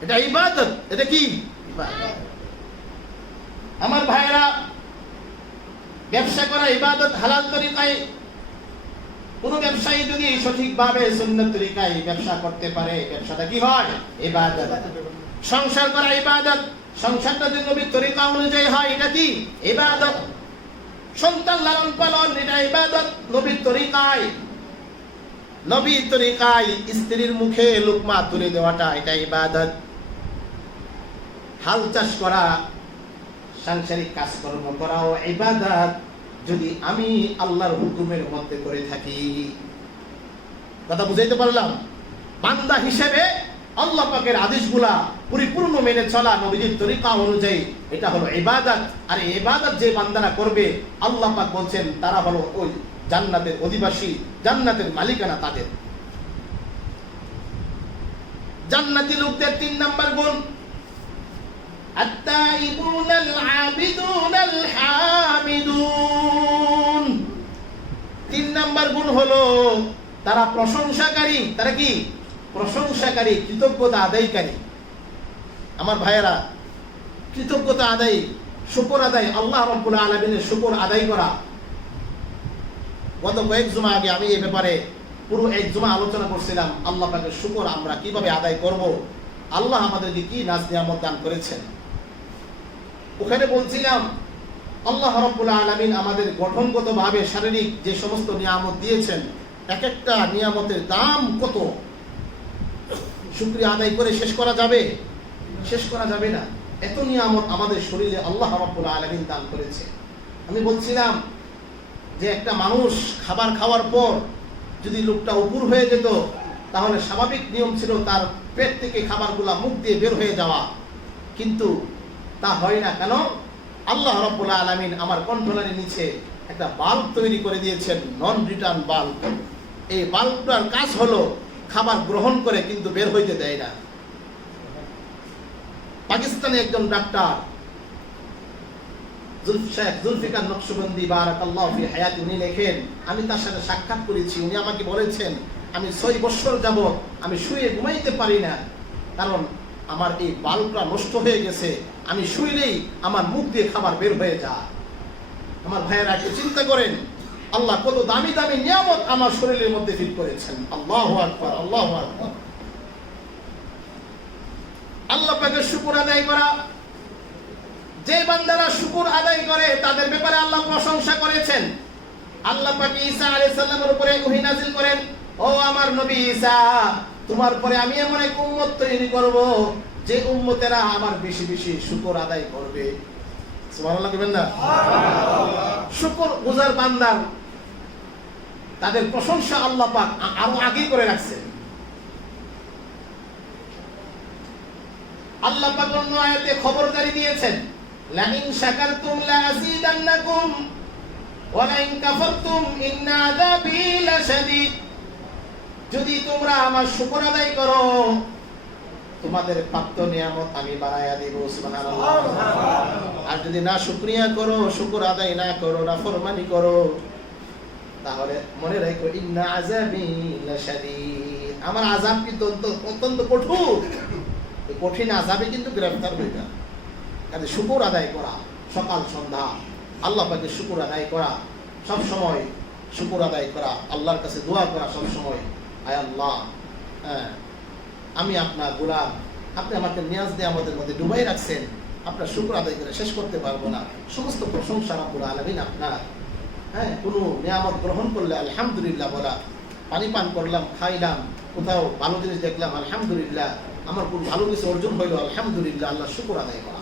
এটা ইবাদত। এটা কি ইবাদত? আমার ভাইরা, ব্যবসা করা ইবাদত হালাল তরিকায়। কোন ব্যবসায়ী যদি সঠিকভাবে সুন্নাত তরিকায় ব্যবসা করতে পারে, ব্যবসাটা কি হয়? ইবাদত। সংসার করা ইবাদত, সংসারটা যদি নবীর তরিকা অনুযায়ী হয় এটা কি ইবাদত। সন্তান লালন পালন এটা ইবাদত নবীর তরিকায়। নবীর তরিকায় স্ত্রীর মুখে লুকমা তুলে দেওয়াটা এটা ইবাদত। হাল চাষ করা, সাংসারিক কাজকর্ম করাও ইবাদত, যদি আমি আল্লাহর হুকুমের মধ্যে করে থাকি। কথা বুঝাইতে পারলাম? বান্দা হিসেবে আল্লাহ পাকের আদেশগুলা পরিপূর্ণ মেনে চলা নবীর তরিকা অনুযায়ী, এটা হলো ইবাদত। আর এই ইবাদত যে বান্দারা করবে, আল্লাহ পাক বলছেন তারা হলো ওই জান্নাতের অধিবাসী, জান্নাতের মালিকানা তাদের। জান্নাতি লোকদের 3 নাম্বার গুণ আত-তাইবুনাল আবিদুনাল হামিদুন। 3 নাম্বার গুণ হলো তারা প্রশংসাকারী। তারা কি প্রশংসাকারী, কৃতজ্ঞতা আদায়কারী। আমার ভাইয়েরা, কৃতজ্ঞতা আদায়, শুকর আদায়, আল্লাহ রাব্বুল আলামিনের শুকর আদায় করা। গত কয়েক জুমা আগে আমি এই ব্যাপারে পুরো 1 জুমা আলোচনা করছিলাম। আল্লাহ পাকের শুকর আমরা কিভাবে আদায় করব, আল্লাহ আমাদেরকে কি নাজ নিয়ামত দান করেছেন। ওখানে বলছিলাম আল্লাহ রাব্বুল আলামিন আমাদের গঠনগতভাবে শারীরিক যে সমস্ত নিয়ামত দিয়েছেন, এক একটা নিয়ামতের দাম কত, শুকরিয়া আদায় করে শেষ করা যাবে? শেষ করা যাবে না। এত নিয়ামত আমাদের শরীরে আল্লাহ রাব্বুল আলামিন দান করেছে। আমি বলছিলাম যে একটা মানুষ খাবার খাওয়ার পর যদি লোকটা উপর হয়ে যেত, তাহলে স্বাভাবিক নিয়ম ছিল তার পেট থেকে খাবারগুলা মুখ দিয়ে বের হয়ে যাওয়া, কিন্তু তা হয় না। কেন? আল্লাহ রাব্বুল আলামিন আমার কন্ট্রোলারের নিচে একটা বাল্ব তৈরি করে দিয়েছেন, নন রিটার্ন বাল্ব। এই বাল্বটার কাজ হলো খাবার গ্রহণ করে কিন্তু বের হইতে দেয় না। পাকিস্তানে একজন ডাক্তার জুলফিকার নকশবন্দি বারাকাল্লাহু ফি হায়াতি, উনি লেখেন, আমি তার সাথে সাক্ষাৎ করেছি। উনি আমাকে বলেছেন আমি 6 বছর যাবত আমি শুয়ে ঘুমাইতে পারি না, কারণ আমার এই বাল্বটা নষ্ট হয়ে গেছে। আমি শুইলেই আমার মুখ দিয়ে খাবার বের হয়ে যায়। আমার ভাইয়েরা, একটু চিন্তা করেন আল্লাহ কত দামি দামি নিয়ামত আমার শরীরের মধ্যে ফিট করেছেন। আল্লাহু আকবার, আল্লাহু আকবার। আল্লাহ পাকের শুকর আদায় করা। যে বান্দারা শুকর আদায় করে তাদের ব্যাপারে আল্লাহ প্রশংসা করেছেন। আল্লাহ পাক ঈসা আলাইহিস সালামের উপরে ওহী নাযিল করেন, ও আমার নবী ঈসা, তোমার পরে আমি এমন এক উম্মত তৈরি করব যে উম্মতেরা আমার বেশি বেশি শুকর আদায় করবে। সুবহানাল্লাহ বলবেন না? শুকর গুজার বান্দার তাদের প্রশংসা আল্লাহ পাক আরো আগেই করে রাখছেন। আল্লাহ পাক অন্য আয়াতে খবরদারি দিয়েছেন, লা ইন শাকারতুম লা আযীদান্নাকুম ওয়া লা ইন কাফারতুম ইন্না আযাবি লাশাদীদ। যদি তোমরা আমার শুকর আদায় করো তোমাদের প্রাপ্ত নিয়ামত আমি বাড়ায়া দেব। সুবহানাল্লাহ। আর যদি না শুকরিয়া করো, শুকর আদায় না করো, নাফরমানি করো, তাহলে মনে রাখো ইন্না আযাবি লাশাদীদ, আমার আযাব কিন্তু অত্যন্ত কঠোর। এই কঠিন আযাবে কিন্তু গ্রেফতার হয়ে যায়। কাজে শুকর আদায় করা, সকাল সন্ধ্যা আল্লাহ পাকের শুকর আদায় করা, সব সময় শুকর আদায় করা, আল্লাহর কাছে দোয়া করা সব সময়, আয় আল্লাহ, আমি আপনার গোলাম, আপনি আমাকে নিয়াজ দিয়ে আমাদের মধ্যে ডুবাই রাখছেন, আপনার শুকর আদায় করে শেষ করতে পারবো না। সমস্ত প্রশংসা রব্বুল আলামিন আপনার। কোনো নিয়ামত গ্রহণ করলে আলহামদুলিল্লাহ বলা, পানি পান করলাম, খাইলাম, কোথাও ভালো জিনিস দেখলাম আলহামদুলিল্লাহ, আমার কোন ভালো কিছু অর্জন হইল আলহামদুলিল্লাহ, আল্লাহ শুকর আদায় করা।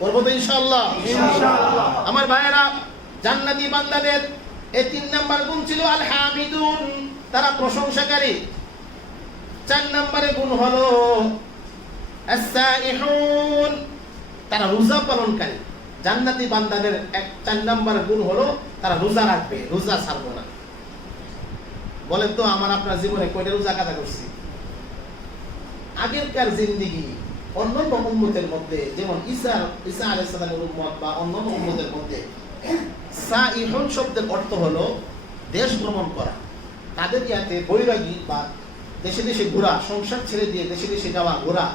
করবো তো ইনশাআল্লাহ? ইনশাআল্লাহ। আমার ভাইয়েরা, জান্নাতি বান্দাদের এই 3 নাম্বার গুণ ছিল আল হামিদুন, তারা প্রশংসাকারী। 4 নম্বরে গুণ হলো আস-সাইহুন, তারা রোজা পালনকারী। জান্নাতি বান্দাদের 4 নম্বর গুণ হলো তারা রোজা রাখবে, রোজা ছাড়বে না। বলেন তো আমার আপনার জীবনে কয়টা রোজা কাজা করছি? আগেরকার জিন্দেগি অন্যান্য উম্মতের মধ্যে, যেমন ঈসা আলাইহিস সালামের উম্মত বা অন্যান্য উম্মতের মধ্যে, সাইহুন শব্দের অর্থ হলো দেশ ভ্রমণ করা। তাদের ইয়াতে বৈরাগী বা দেশে দেশে ঘোরা, সংসার ছেড়ে দিয়ে দেশে দেশে যাওয়া, ঘোরা,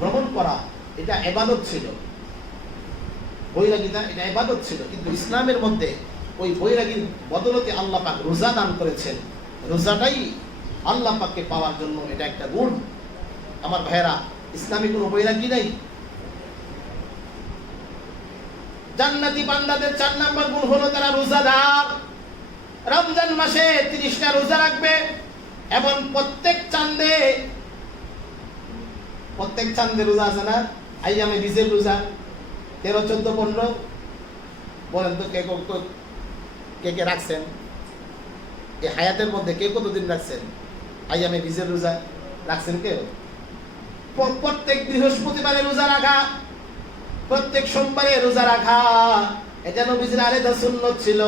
ভ্রমণ করা, এটা ইবাদত ছিল। বৈরাগীতা এটা ইবাদত ছিল। কিন্তু ইসলামের মধ্যে ওই বৈরাগীর বদলতে আল্লাহ পাক রোজা দান করেছেন। রোজাটাই আল্লাহ পাককে পাওয়ার জন্য এটা একটা গুণ। আমার ভাইয়েরা, ইসলামে কোনো বৈরাগী নাই। জান্নাতি বান্দাদের 4 নম্বর গুণ হলো তারা রোজাদার। রমজান মাসে 30টা রোজা রাখবে এবং প্রত্যেক চাঁদে রোজা আছে না, আইয়ামে বীজের রোজা 13, 14, 15। বলেন তো কে কে রাখছেন এই হায়াতের মধ্যে? কে কতদিন রাখছেন আইয়ামে বীজের রোজা? রাখছেন কেউ? প্রত্যেক বৃহস্পতিবারে রোজা রাখা, প্রত্যেক সোমবারে রোজা রাখা, এটা নবীজির আলাদা সুন্নাত ছিল।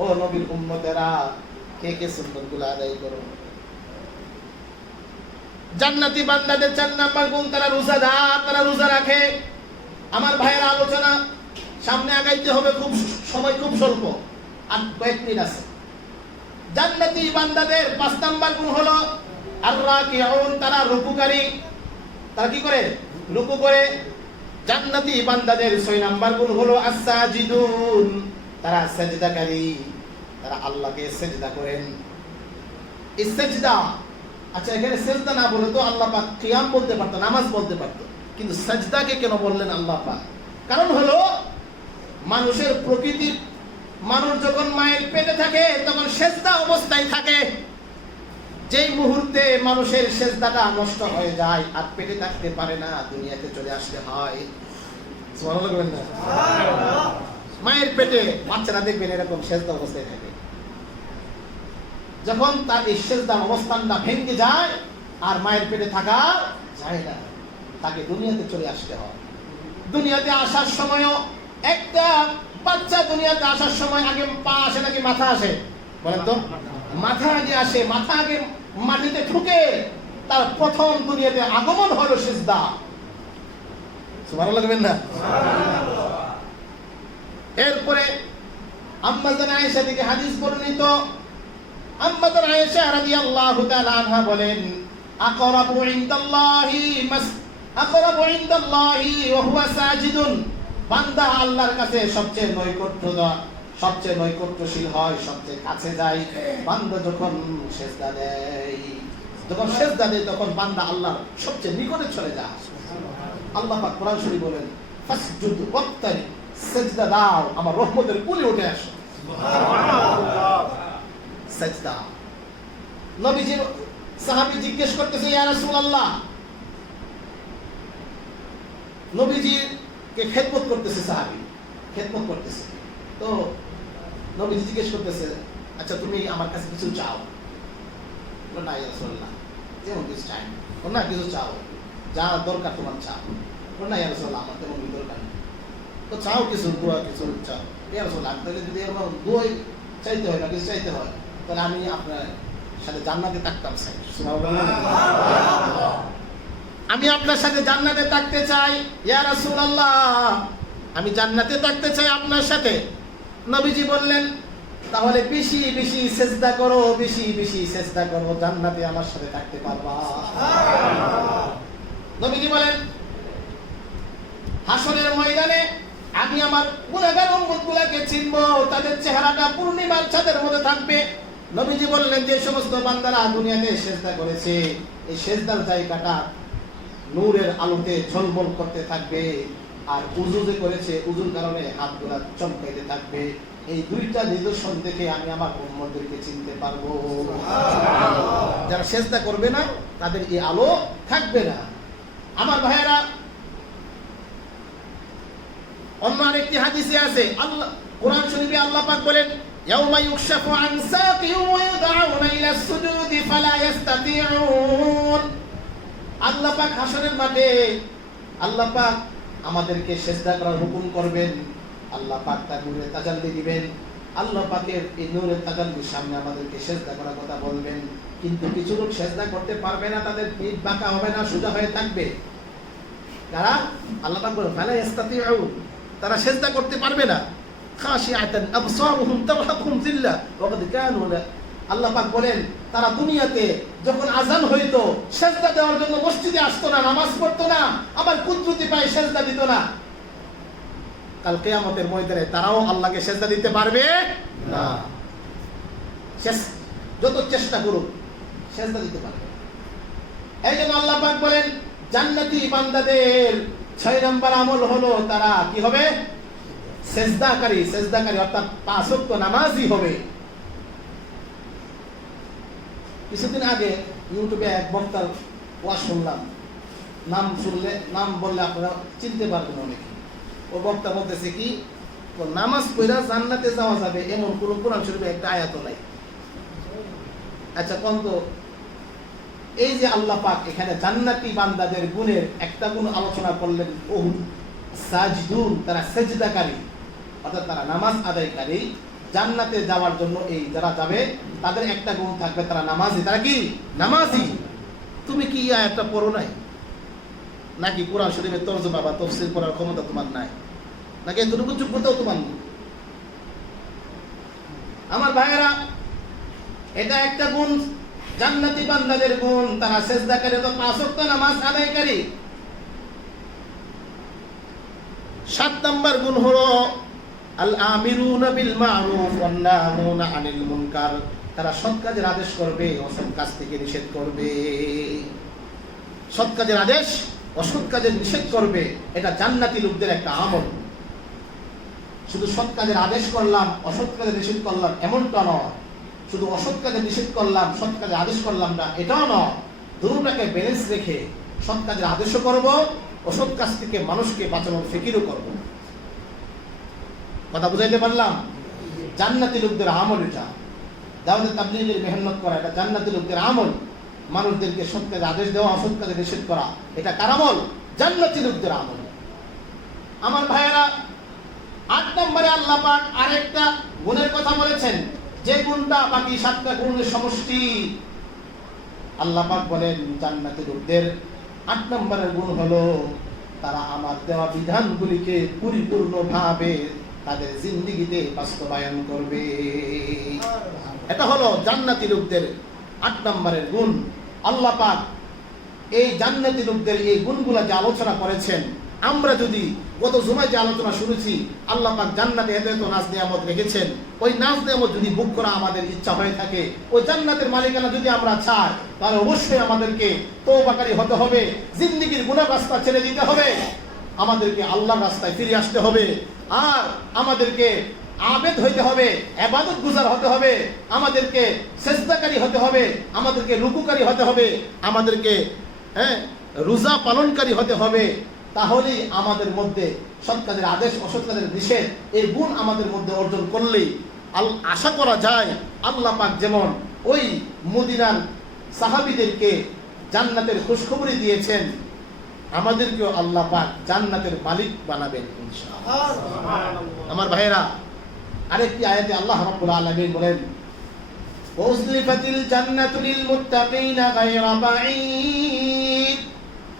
ও নবীর উম্মতেরা, কে কে সুন্নাতগুলো আদায় করো। জান্নাতি বান্দাদের 4 নাম্বার গুণ তারা রোজাদার, তারা রোজা রাখে। আমার ভাইয়ের আলোচনা সামনে আগাইতে হবে, খুব সময় খুব স্বল্প, আর কয়েক মিনিট আছে। জান্নাতি বান্দাদের 5 নাম্বার গুণ হলো আর-রাকিউন, তারা রুকুকারী। তারা কি করে? রুকু করে। জান্নাতি বান্দাদের 6 নাম্বার গুণ হলো আস-সাজিদুন, তারা সিজদাকারী, তারা আল্লাহকে সিজদা করেন। এই সিজদা, আচ্ছা এখানে সিজদা না বলে তো আল্লাহ পাক কিয়াম বলতে পারতো, নামাজ বলতে পারতো, কিন্তু সিজদাকে কেন বললেন আল্লাহ পাক? কারণ হলো মানুষের প্রকৃতি, মানুষ যখন মায়ের পেটে থাকে তখন সিজদা অবস্থায় থাকে। যেই মুহূর্তে মানুষের সিজদাটা নষ্ট হয়ে যায় আর পেটে থাকতে পারে না, দুনিয়াতে চলে আসতে হয়। সুবহানাল্লাহ বলেন না? মায়ের পেটে বাচ্চারা দেখবেন এরকম সিজদা অবস্থায় থাকে। যখন তার এই সিজদার অবস্থানটা ভেঙে যায় আর মায়ের পেটে থাকা যায় না, তাকে দুনিয়াতে চলে আসতে হয়। দুনিয়াতে আসার সময়ও একটা বাচ্চা দুনিয়াতে আসার সময় আগে পা আসে নাকি মাথা আসে? বলেন তো। মাথা আগে আসে, মাথা আগে মাটিতে ঠুকে তার প্রথম দুনিয়াতে আগমন হলো সিজদা। সুবহানাল্লাহ বলবেন না? এরপরে আম্মা জান আয়েশা থেকে হাদিস বর্ণিত, আম্মা জান আয়েশা রাদিয়াল্লাহু তাআলা আনহা বলেন, আকরাবু ইনদাল্লাহি ওয়া হুয়া সাজিদুন, বান্দা আল্লাহর কাছে সবচেয়ে নৈকট্যশীল হয়, সবচেয়ে কাছে যায় বান্দা যখন সিজদা দেয়। যখন সেজদা দেয় তখন বান্দা আল্লাহর সবচেয়ে নিকটে চলে যায়। আল্লাহ পাক কোরআন শরীফে বলেন ফাসজুদ ওয়াক্তারি, সেজদা দাও আমার রহমতের কোলে উঠে আসো। সুবহানাল্লাহ। সেজদা। নবীজি সাহাবী জিজ্ঞেস করতেছে ইয়া রাসূলুল্লাহ, নবীজিকে খেদমত করতেছে সাহাবী, খেদমত করতেছে। তো নবীজি জিজ্ঞেস করতেছে আচ্ছা তুমি আমার কাছে কিছু চাও? না ইয়া রাসূলুল্লাহ, যেমন কিছু চাই না, কিছু চাও যা দরকার তোমার চাও। না ইয়া রাসূলুল্লাহ, আমার তেমন দরকার নেই। তো চাও কিছু, দোয়া কিছু চাও। ইয়া রাসূলুল্লাহ, তাহলে যদি এরকম দোয়া চাইতে হয় না কিছু চাইতে হয় তাহলে আমি আপনার সাথে জান্নাতে থাকতাম চাই। সুবহানাল্লাহ। আমি আপনার সাথে জান্নাতে থাকতে চাই ইয়া রাসূলুল্লাহ, আমি জান্নাতে থাকতে চাই আপনার সাথে। নবীজি বললেন তাহলে বেশি বেশি সেজদা করো, বেশি বেশি সেজদা করো, জান্নাতে আমার সাথে থাকতে পারবা। সুবহানাল্লাহ। নবীজি বলেন হাসরের ময়দানে আমি আমার গুনাহগার উম্মতগুলোকে চিনব, তাদের চেহারাটা পূর্ণিমার চাঁদের মতো থাকবে। নবীজি বললেন যে সমস্ত বান্দারা দুনিয়াতে সেজদা করেছে এই সেজদার জায়গাটা নূরের আলোতে ঝলমল করতে থাকবে, আর উযু যে করেছে উযুর কারণে হাতগুলো চমকাইতে থাকবে। এই দুইটা নিদর্শন দেখে আমি আমার উম্মতদেরকে চিনতে পারবো। সুবহানাল্লাহ। যারা সেজদা করবে না তাদের এই আলো থাকবে না। আমার ভাইয়েরা, অন্য আরেকটি হাদিসে আছে আল্লাহ কোরআন শরীফে আল্লাহ পাক বলেন ইয়াউমা ইউকশাফু আন সাকিন ওয়া ইউদআউনা ইলা সুজুদি ফালা ইস্তাতিউন। আল্লাহ পাক হাসরের মাঠে আল্লাহ পাক আমাদেরকে সিজদা করার হুকুম করবেন। আল্লাহ পাক তার নূরে তাজাল্লি দিবেন। আল্লাহ পাকের এই নূরের তাজাল্লির সামনে আমাদেরকে সিজদা করার কথা বলবেন, কিন্তু কিছু লোক সিজদা করতে পারবে না, তাদের পিঠ বাঁকা হবে না, সোজা হয়ে থাকবে। কারা? আল্লাহ পাক বলেন ফালা ইস্তাতিউন, তারা সিজদা করতে পারবে না। খাশিআতান আবসারুহুম তারহাকুহুম যিল্লাহ ওয়া কাদ কানু। আল্লাহ পাক বলেন তারা দুনিয়াতে যখন আযান হইতো সিজদা দেওয়ার জন্য মসজিদে আসতো না, নামাজ পড়তো না, আবার কুদরতি পায়ে সিজদা দিত না। কাল কিয়ামতের ময়দানে তারাও আল্লাহকে সিজদা দিতে পারবে না। যত চেষ্টা করুক সিজদা দিতে পারবে। এইজন্য আল্লাহ পাক বলেন জান্নাতি বান্দাদের 6 নম্বর আমল হলো তারা কি হবে? সিজদাকারী। সিজদাকারী অর্থাৎ 5 ওয়াক্ত নামাজি হবে। কিছুদিন আগে ইউটিউবে এক বক্তার ওয়াজ শুনলাম, নাম শুনলে নাম বললে আপনারা চিনতে পারবেন অনেকে। ও বক্তা বলতেছে কি নামাজ পড়া জান্নাতে যাওয়া যাবে এমন কোন কোরআন শরীফে একটা আয়াত নাই। আচ্ছা কোন তো এই যে আল্লাহ পাক এখানে জান্নাতি বান্দাদের গুণের একটা গুণ আলোচনা করলেন, ওহুম সাজিদুন, তারা সিজদাকারী অর্থাৎ তারা নামাজ আদায়কারী। জান্নাতে যাওয়ার জন্য এই যারা যাবে তাদের একটা গুণ থাকবে, তারা নামাজি। তারা কি নামাজি? তুমি কি আয়াতটা পড়ো নাই? নাকি কোরআন শরীফের তরজমা বা তাফসীর পড়ার ক্ষমতা তোমার নাই? নাকি এতটুকু যোগ্যতাও তোমার নেই? আমার ভাইয়েরা, এটা একটা গুণ জান্নাতি বান্দাদের গুণ, তারা সিজদাকারী তো 5 ওয়াক্ত নামাজ আদায়কারী। 7 নম্বর গুণ হলো আল আমিরুনা বিল মারুফ ওয়ান নাহুনা আনিল মুনকার, তারা সৎ কাজের আদেশ করবে, অসৎ কাজ থেকে নিষেধ করবে। সৎ কাজের আদেশ, অসৎ কাজের নিষেধ করবে, এটা জান্নাতি লোকদের একটা আমল। শুধু সৎ কাজের আদেশ করলাম, অসৎ কাজের নিষেধ করলাম এমনটা নয়। শুধু অসৎ কাজের নিষেধ করলাম, সৎ কাজের আদেশ করলাম না, এটাও নয়। দুটোটাকে ব্যালেন্স রেখে সৎ কাজের আদেশও করব, অসৎ কাজ থেকে মানুষকে বাঁচানোর ফিকিরও করব। কথা বুঝাইতে পারলাম? জান্নাতি লোকদের আমল এটা। দাওয়াতে তাবলীগের মেহনত করা এটা জান্নাতি লোকদের আমল। মানুষদেরকে সৎ কাজে আদেশ দেওয়া, অসৎ কাজে নিষেধ করা, এটা কার আমল? জান্নাতি লোকদের আমল। আমার ভাইয়েরা, 8 নম্বরে আল্লাহ পাক আরেকটা গুণের কথা বলেছেন, যে গুণটা বাকি 7টা গুণের সমষ্টি। আল্লাহ পাক বলেন জান্নাতি লোকদের 8 নম্বরের গুণ হলো তারা আমার দেওয়া বিধানগুলিকে পরিপূর্ণভাবে তাদের জিন্দেগিতে বাস্তবায়ন করবে। এটা হলো জান্নাতি লোকদের 8 নম্বরের গুণ। আল্লাহ পাক এই জান্নাতি লোকদের এই গুণগুলো যে আলোচনা করেছেন, আমরা যদি গত জুমায় যে আলোচনা শুনেছি, আল্লাহ পাক জান্নাতে এত এত নাজ নিয়ামত রেখেছেন, ওই নাজ নিয়ামত যদি ভোগ করা আমাদের ইচ্ছা হয়ে থাকে, ওই জান্নাতের মালিকানা যদি আমরা চাই, তাহলে অবশ্যই আমাদেরকে তওবাকারী হতে হবে, জিন্দেগির গুনাহ রাস্তা ছেড়ে দিতে হবে, আমাদেরকে আল্লাহর রাস্তায় ফিরে আসতে হবে, আর আমাদেরকে আবেদ হইতে হবে, ইবাদত গুজার হতে হবে, আমাদেরকে সিজদাকারী হতে হবে, আমাদেরকে রুকুকারী হতে হবে, আমাদেরকে রোজা পালনকারী হতে হবে। তাহলেই আমাদের মধ্যে সৎ কাজের আদেশ, অসৎ কাজের নিষেধ, এই গুণ আমাদের মধ্যে অর্জন করলেই আশা করা যায় আল্লাহ পাক যেমন ওই মদিনার সাহাবীদেরকে জান্নাতের খুশখবরি দিয়েছেন, আমাদেরকেও আল্লাহ পাক জান্নাতের মালিক বানাবেন ইনশাআল্লাহ। আমার ভাইয়েরা, আরেকটি আয়াতে আল্লাহ রাব্বুল আলামিন বলেন, ওয়াজলিফাতিল জান্নাতু লিল মুত্তাকিনা গায়রা বাঈদ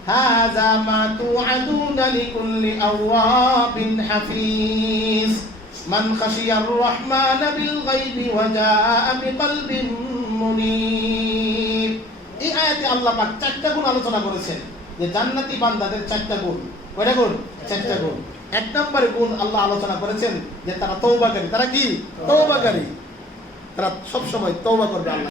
হাযা মা তুআদুনা লিকুল্লি আওয়াবিন হাফিজ মান খাশিয়ার রাহমানা বিল গায়বি ওয়া জাআ বিকলবিন মুনীব। এই আয়াতে আল্লাহ পাক চারটা গুণ আলোচনা করেছেন, যে জান্নাতি বান্দাদের চারটা গুণ। কয়টা গুণ? চারটা গুণ। এক নম্বর গুণ আল্লাহ আলোচনা করেছেন যে তারা তওবাকারী। তারা কি? তওবাকারী। তারা সব সময় তওবা করবে আল্লাহ